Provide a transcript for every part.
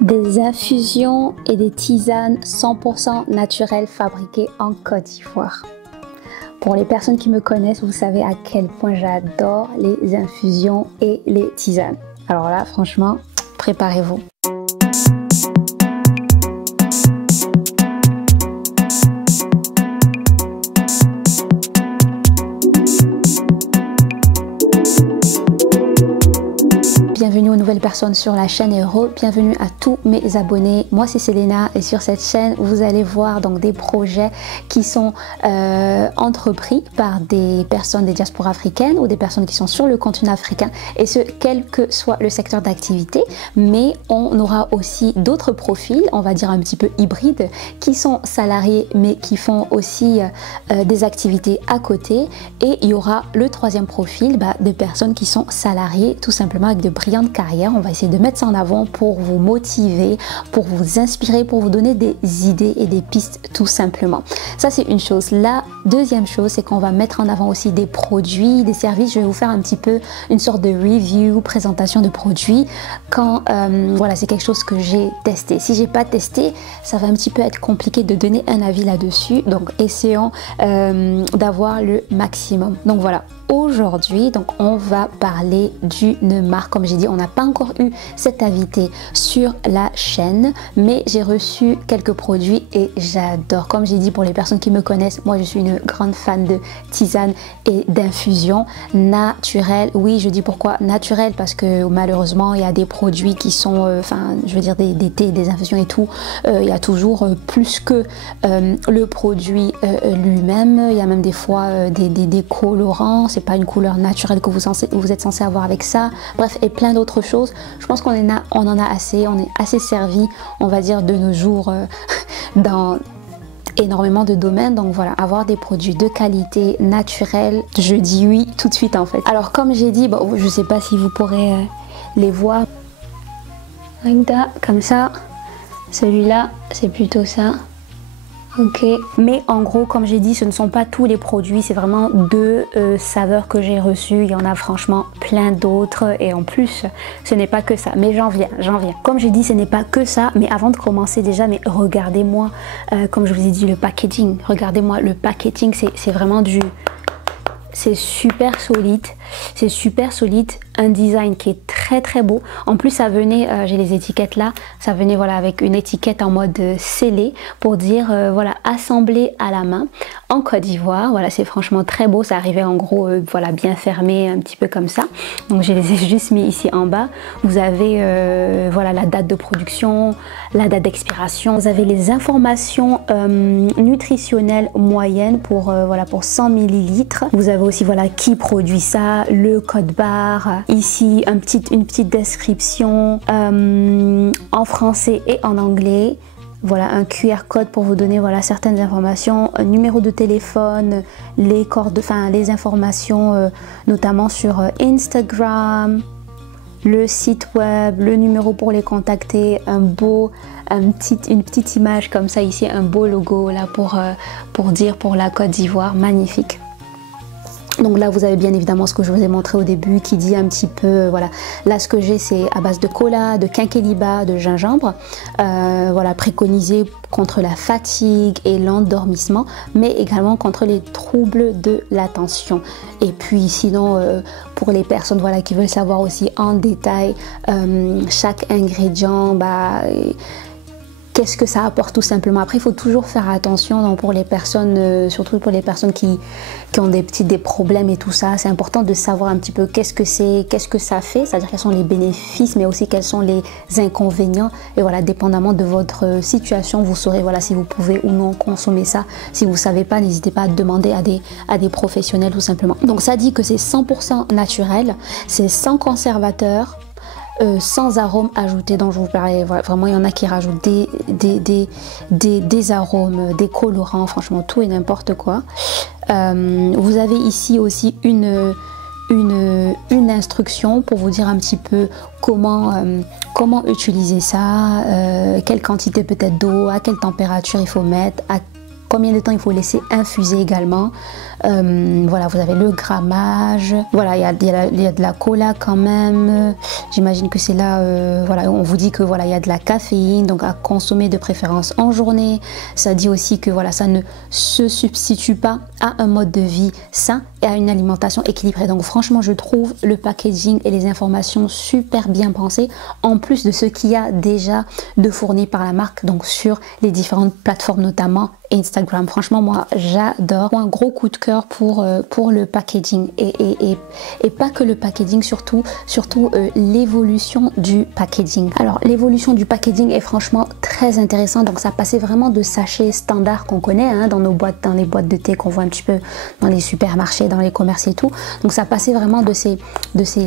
Des infusions et des tisanes 100% naturelles fabriquées en Côte d'Ivoire. Pour les personnes qui me connaissent, vous savez à quel point j'adore les infusions et les tisanes. Alors là, franchement, préparez-vous. Bienvenue aux nouvelles personnes sur la chaîne et bienvenue à tous mes abonnés. Moi c'est Selena et sur cette chaîne vous allez voir donc des projets qui sont entrepris par des personnes des diasporas africaines ou des personnes qui sont sur le continent africain, et ce quel que soit le secteur d'activité. Mais on aura aussi d'autres profils, on va dire un petit peu hybrides, qui sont salariés mais qui font aussi des activités à côté. Et il y aura le troisième profil de personnes qui sont salariées tout simplement avec de brillantes carrières. On va essayer de mettre ça en avant pour vous motiver, pour vous inspirer, pour vous donner des idées et des pistes tout simplement. Ça c'est une chose. La deuxième chose, c'est qu'on va mettre en avant aussi des produits, des services. Je vais vous faire un petit peu une sorte de review, présentation de produits quand voilà, c'est quelque chose que j'ai testé. Si j'ai pas testé, ça va un petit peu être compliqué de donner un avis là-dessus. Donc essayons d'avoir le maximum. Donc voilà. Aujourd'hui, donc on va parler d'une marque. Comme j'ai dit, on n'a pas encore eu cet invité sur la chaîne, mais j'ai reçu quelques produits et j'adore. Comme j'ai dit, pour les personnes qui me connaissent, moi je suis une grande fan de tisane et d'infusion naturelle. Oui, je dis pourquoi naturelle, parce que malheureusement il y a des produits qui sont, enfin je veux dire des thés, des infusions et tout, il y a toujours plus que le produit lui-même. Il y a même des fois des colorants. C'est pas une couleur naturelle que vous êtes censé avoir avec ça. Bref, et plein d'autres choses. Je pense qu'on en a assez. On est assez servi, on va dire, de nos jours dans énormément de domaines. Donc voilà, avoir des produits de qualité naturelle, je dis oui tout de suite en fait. Alors comme j'ai dit, bon, je sais pas si vous pourrez les voir. Comme ça. Celui-là, c'est plutôt ça. Ok, mais en gros, comme j'ai dit, ce ne sont pas tous les produits, c'est vraiment deux saveurs que j'ai reçues. Il y en a franchement plein d'autres, et en plus, ce n'est pas que ça. Mais j'en viens. Comme j'ai dit, ce n'est pas que ça, mais avant de commencer déjà, mais regardez-moi, comme je vous ai dit, le packaging. Regardez-moi, le packaging, c'est vraiment du... C'est super solide, un design qui est très beau. En plus ça venait, j'ai les étiquettes là, ça venait voilà avec une étiquette en mode scellé pour dire voilà, assemblé à la main en Côte d'Ivoire. Voilà, c'est franchement très beau, ça arrivait en gros voilà, bien fermé, un petit peu comme ça. Donc je les ai juste mis ici en bas. Vous avez voilà, la date de production, la date d'expiration, vous avez les informations nutritionnelles moyennes pour voilà, pour 100 ml. Vous avez aussi voilà qui produit ça, le code barre, ici une petite description en français et en anglais. Voilà un QR code pour vous donner voilà certaines informations, un numéro de téléphone, les informations notamment sur Instagram, le site web, le numéro pour les contacter, une petite image comme ça ici, un beau logo là pour dire pour la Côte d'Ivoire, magnifique. Donc là vous avez bien évidemment ce que je vous ai montré au début qui dit un petit peu, voilà, là ce que j'ai c'est à base de cola, de quinqueliba, de gingembre, voilà, préconisé contre la fatigue et l'endormissement, mais également contre les troubles de l'attention. Et puis sinon pour les personnes voilà, qui veulent savoir aussi en détail chaque ingrédient, qu'est-ce que ça apporte tout simplement. Après il faut toujours faire attention donc, pour les personnes, surtout pour les personnes qui ont des problèmes et tout ça, c'est important de savoir un petit peu qu'est-ce que c'est, qu'est-ce que ça fait, c'est-à-dire quels sont les bénéfices mais aussi quels sont les inconvénients, et voilà, dépendamment de votre situation vous saurez voilà, si vous pouvez ou non consommer ça. Si vous ne savez pas, n'hésitez pas à demander à des professionnels tout simplement. Donc ça dit que c'est 100% naturel, c'est sans conservateur, sans arômes ajoutés dont je vous parlais. Voilà, vraiment il y en a qui rajoutent des arômes, des colorants, franchement tout et n'importe quoi. Vous avez ici aussi une instruction pour vous dire un petit peu comment utiliser ça, quelle quantité peut-être d'eau, à quelle température il faut mettre, combien de temps il faut laisser infuser également. Voilà, vous avez le grammage. Voilà, il y a de la cola quand même. J'imagine que c'est là, voilà, on vous dit que voilà, il y a de la caféine, donc à consommer de préférence en journée. Ça dit aussi que voilà, ça ne se substitue pas à un mode de vie sain et à une alimentation équilibrée. Donc franchement, je trouve le packaging et les informations super bien pensées, en plus de ce qu'il y a déjà de fourni par la marque, donc sur les différentes plateformes, notamment Instagram. Franchement, moi j'adore. Un gros coup de cœur pour le packaging et pas que le packaging, surtout l'évolution du packaging. Alors l'évolution du packaging est franchement très intéressante. Donc ça passait vraiment de sachets standards qu'on connaît hein, dans nos boîtes, dans les boîtes de thé qu'on voit un petit peu dans les supermarchés, dans les commerces et tout. Donc ça passait vraiment de ces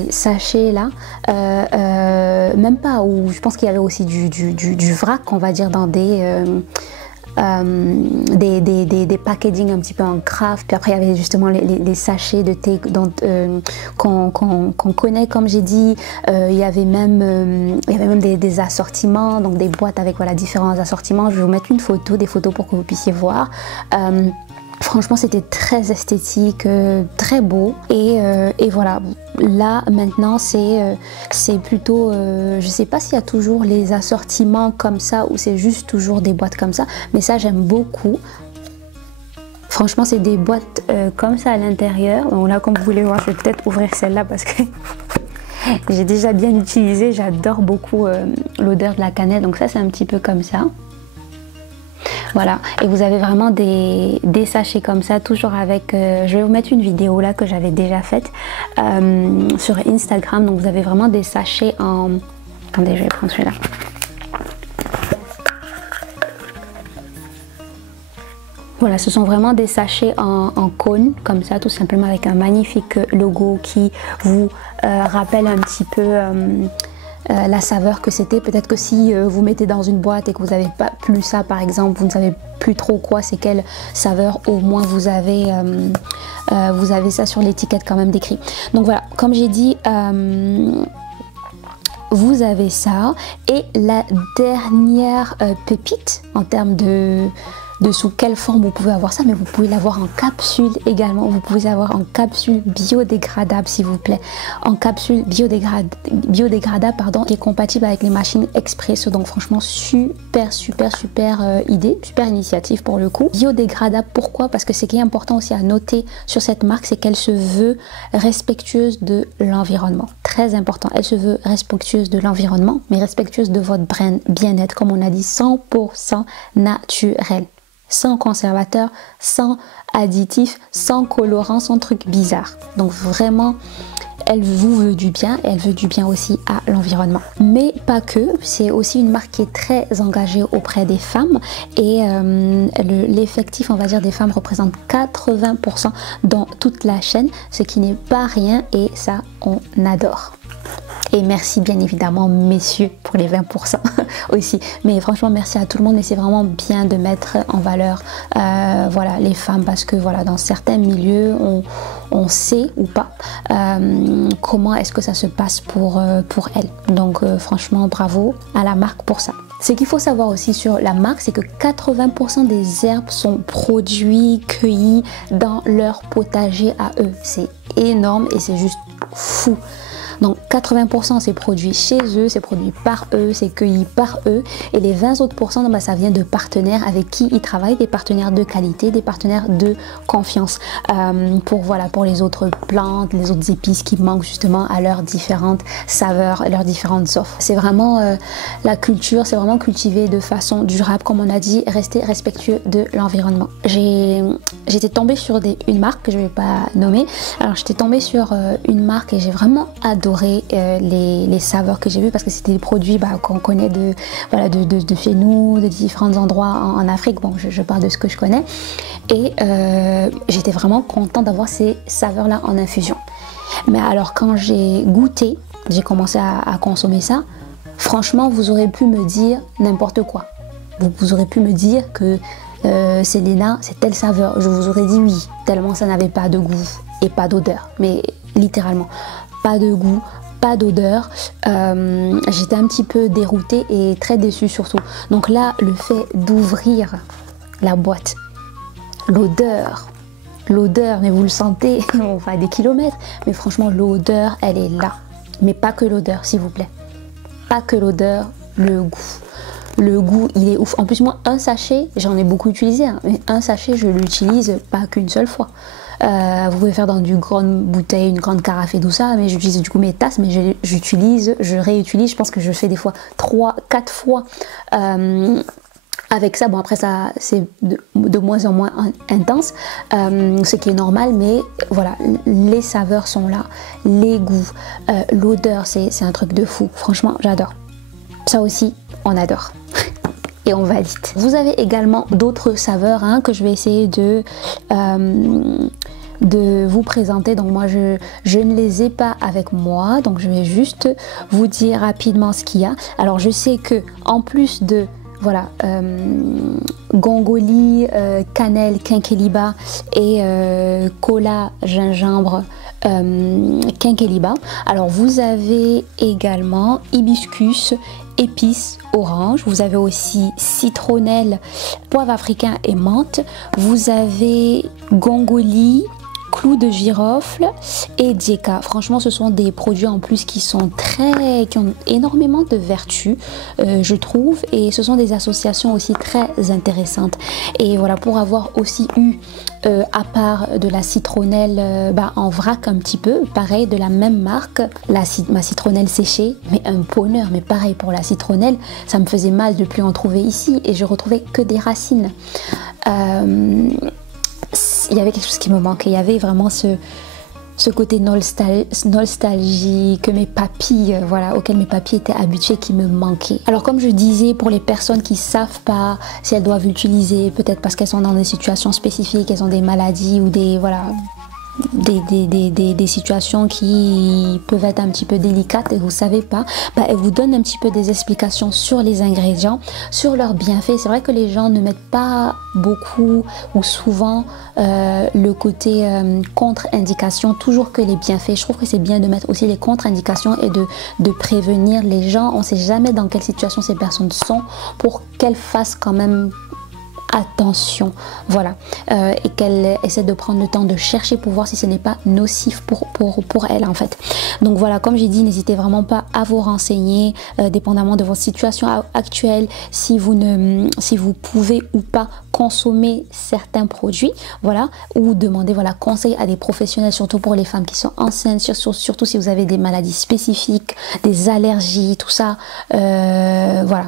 sachets là, même pas, où je pense qu'il y avait aussi du vrac, on va dire, dans des packaging un petit peu en craft. Puis après il y avait justement les sachets de thé qu'on connaît, comme j'ai dit. Il y avait même des assortiments, donc des boîtes avec voilà, différents assortiments. Je vais vous mettre des photos pour que vous puissiez voir. Franchement, c'était très esthétique, très beau. Et voilà, là maintenant c'est plutôt, je sais pas s'il y a toujours les assortiments comme ça ou c'est juste toujours des boîtes comme ça, mais ça j'aime beaucoup. Franchement, c'est des boîtes comme ça à l'intérieur. Donc là, comme vous voulez voir, je vais peut-être ouvrir celle-là parce que j'ai déjà bien utilisé. J'adore beaucoup l'odeur de la cannelle. Donc ça, c'est un petit peu comme ça. Voilà, et vous avez vraiment des sachets comme ça, toujours avec, je vais vous mettre une vidéo là que j'avais déjà faite sur Instagram. Donc vous avez vraiment des sachets en, attendez, je vais prendre celui-là. Voilà, ce sont vraiment des sachets en cône, comme ça, tout simplement, avec un magnifique logo qui vous rappelle un petit peu la saveur que c'était. Peut-être que si vous mettez dans une boîte et que vous n'avez pas plus ça, par exemple, vous ne savez plus trop quoi, c'est quelle saveur, au moins vous avez ça sur l'étiquette quand même décrit. Donc voilà, comme j'ai dit, vous avez ça. Et la dernière pépite en termes de sous quelle forme vous pouvez avoir ça, mais vous pouvez l'avoir en capsule également. Vous pouvez avoir en capsule biodégradable, s'il vous plaît, en capsule biodégradable, pardon, qui est compatible avec les machines expresso. Donc franchement, super idée, super initiative pour le coup. Biodégradable, pourquoi? Parce que ce qui est important aussi à noter sur cette marque, c'est qu'elle se veut respectueuse de l'environnement. Très important, elle se veut respectueuse de l'environnement, mais respectueuse de votre bien-être, comme on a dit, 100% naturel. Sans conservateur, sans additif, sans colorant, sans truc bizarre. Donc vraiment, elle vous veut du bien, elle veut du bien aussi à l'environnement. Mais pas que, c'est aussi une marque qui est très engagée auprès des femmes et l'effectif, on va dire, des femmes représente 80% dans toute la chaîne, ce qui n'est pas rien et ça, on adore. Et merci bien évidemment messieurs pour les 20% aussi. Mais franchement merci à tout le monde. Mais c'est vraiment bien de mettre en valeur voilà, les femmes, parce que voilà, dans certains milieux on sait ou pas comment est-ce que ça se passe pour elles. Donc franchement bravo à la marque pour ça. Ce qu'il faut savoir aussi sur la marque, c'est que 80% des herbes sont produits, cueillis dans leur potager à eux. C'est énorme et c'est juste fou. Donc 80% c'est produit chez eux, c'est produit par eux, c'est cueilli par eux, et les 20 autres %, bah, ça vient de partenaires avec qui ils travaillent, des partenaires de qualité, des partenaires de confiance pour les autres plantes, les autres épices qui manquent justement à leurs différentes saveurs, leurs différentes offres. C'est vraiment la culture, c'est vraiment cultivé de façon durable, comme on a dit, rester respectueux de l'environnement. J'étais tombée sur une marque que je ne vais pas nommer. Alors j'étais tombée sur une marque et j'ai vraiment adoré les saveurs que j'ai vues, parce que c'était des produits qu'on connaît de chez nous, de différents endroits en Afrique. Bon, je parle de ce que je connais et j'étais vraiment contente d'avoir ces saveurs là en infusion. Mais alors quand j'ai goûté, j'ai commencé à consommer ça, franchement vous aurez pu me dire n'importe quoi. Vous aurez pu me dire que Selena c'est telle saveur, je vous aurais dit oui, tellement ça n'avait pas de goût et pas d'odeur, mais littéralement pas de goût, pas d'odeur. J'étais un petit peu déroutée et très déçue surtout. Donc là, le fait d'ouvrir la boîte l'odeur, mais vous le sentez, on va à des kilomètres, mais franchement l'odeur elle est là, mais pas que l'odeur s'il vous plaît, pas que l'odeur, le goût il est ouf. En plus moi un sachet, j'en ai beaucoup utilisé hein, mais un sachet je l'utilise pas qu'une seule fois. Vous pouvez faire dans une grande bouteille, une grande carafe et tout ça, mais j'utilise du coup mes tasses, mais je réutilise, je pense que je fais des fois 3-4 fois avec ça. Bon après ça c'est de moins en moins intense, ce qui est normal, mais voilà, les saveurs sont là, les goûts, l'odeur, c'est un truc de fou, franchement j'adore. Ça aussi on adore. Et on valide. Vous avez également d'autres saveurs hein, que je vais essayer de vous présenter. Donc moi je ne les ai pas avec moi, donc je vais juste vous dire rapidement ce qu'il y a. Alors je sais que en plus de voilà gongoli, cannelle, quinqueliba et cola gingembre quinqueliba. Alors vous avez également hibiscus, épices, orange. Vous avez aussi citronnelle, poivre africain et menthe. Vous avez gongoli, clou de girofle et djeka. Franchement ce sont des produits en plus qui ont énormément de vertus je trouve, et ce sont des associations aussi très intéressantes. Et voilà, pour avoir aussi eu à part de la citronnelle en vrac un petit peu, pareil de la même marque, ma citronnelle séchée, mais un bonheur, mais pareil pour la citronnelle, ça me faisait mal de plus en trouver ici et je retrouvais que des racines. Il y avait quelque chose qui me manquait, il y avait vraiment ce côté nostalgie que mes papilles, voilà, auquel mes papilles étaient habituées, qui me manquait. Alors comme je disais, pour les personnes qui savent pas si elles doivent l'utiliser, peut-être parce qu'elles sont dans des situations spécifiques, elles ont des maladies ou des voilà des situations qui peuvent être un petit peu délicates et vous savez pas, elle vous donne un petit peu des explications sur les ingrédients, sur leurs bienfaits. C'est vrai que les gens ne mettent pas beaucoup ou souvent le côté contre-indication, toujours que les bienfaits. Je trouve que c'est bien de mettre aussi les contre-indications et de prévenir les gens. On ne sait jamais dans quelle situation ces personnes sont pour qu'elles fassent quand même attention, voilà, et qu'elle essaie de prendre le temps de chercher pour voir si ce n'est pas nocif pour elle en fait. Donc voilà, comme j'ai dit, n'hésitez vraiment pas à vous renseigner dépendamment de votre situation actuelle, si vous pouvez ou pas consommer certains produits, voilà, ou demander voilà conseil à des professionnels, surtout pour les femmes qui sont enceintes, surtout si vous avez des maladies spécifiques, des allergies, tout ça, voilà.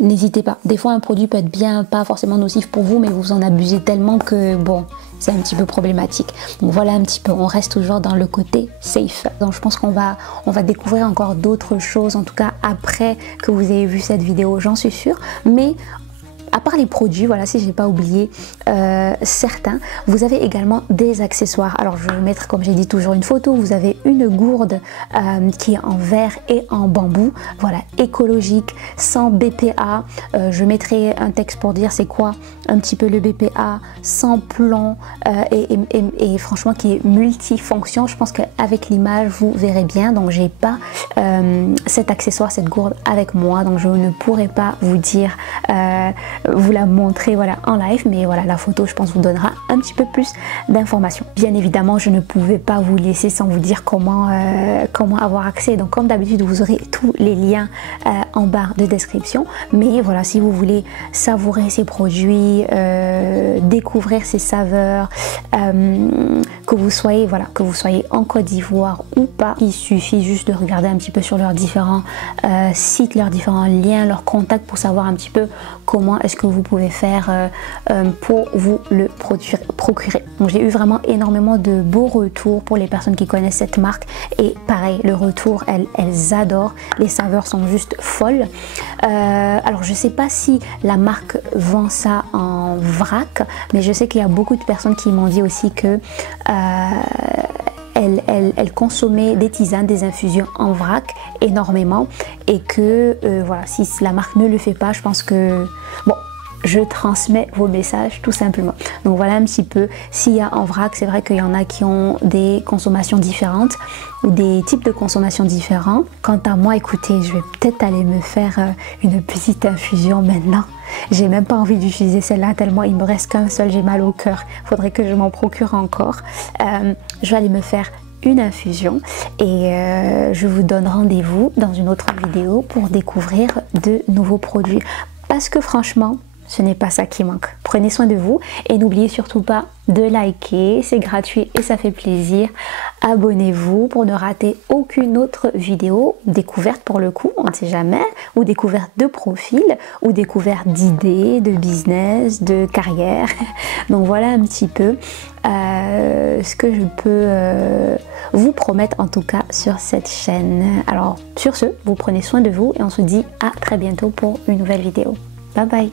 N'hésitez pas. Des fois un produit peut être bien, pas forcément nocif pour vous, mais vous en abusez tellement que bon, c'est un petit peu problématique. Donc voilà un petit peu, on reste toujours dans le côté safe. Donc je pense qu'on va découvrir encore d'autres choses, en tout cas après que vous ayez vu cette vidéo, j'en suis sûre. Mais à part les produits, voilà, si j'ai pas oublié certains, vous avez également des accessoires. Alors je vais vous mettre, comme j'ai dit, toujours une photo. Vous avez une gourde qui est en verre et en bambou, voilà, écologique, sans BPA. Je mettrai un texte pour dire c'est quoi un petit peu le BPA, sans plomb et franchement qui est multifonction. Je pense qu'avec l'image vous verrez bien. Donc j'ai pas cet accessoire, cette gourde avec moi, donc je ne pourrai pas vous dire vous la montrer voilà en live, mais voilà, la photo je pense vous donnera un petit peu plus d'informations. Bien évidemment je ne pouvais pas vous laisser sans vous dire comment avoir accès. Donc comme d'habitude vous aurez tous les liens en barre de description, mais voilà, si vous voulez savourer ces produits, découvrir ces saveurs, que vous soyez en Côte d'Ivoire ou pas, il suffit juste de regarder un petit peu sur leurs différents sites, leurs différents liens, leurs contacts pour savoir un petit peu comment est-ce que vous pouvez faire pour vous le procurer. Donc j'ai eu vraiment énormément de beaux retours pour les personnes qui connaissent cette marque, et pareil, le retour, elles adorent, les saveurs sont juste folles. Alors je sais pas si la marque vend ça en vrac, mais je sais qu'il y a beaucoup de personnes qui m'ont dit aussi que elle consommait des tisanes, des infusions en vrac énormément, et que voilà, si la marque ne le fait pas, je pense que bon, je transmets vos messages tout simplement. Donc voilà un petit peu s'il y a en vrac. C'est vrai qu'il y en a qui ont des consommations différentes ou des types de consommation différents. Quant à moi, écoutez, je vais peut-être aller me faire une petite infusion maintenant. J'ai même pas envie d'utiliser celle-là tellement il me reste qu'un seul, j'ai mal au cœur. Faudrait que je m'en procure encore. Je vais aller me faire une infusion et je vous donne rendez-vous dans une autre vidéo pour découvrir de nouveaux produits. Parce que franchement, ce n'est pas ça qui manque. Prenez soin de vous et n'oubliez surtout pas de liker, c'est gratuit et ça fait plaisir. Abonnez-vous pour ne rater aucune autre vidéo découverte pour le coup, on ne sait jamais, ou découverte de profil, ou découverte d'idées, de business, de carrière. Donc voilà un petit peu ce que je peux vous promettre en tout cas sur cette chaîne. Alors sur ce, vous prenez soin de vous et on se dit à très bientôt pour une nouvelle vidéo. Bye bye.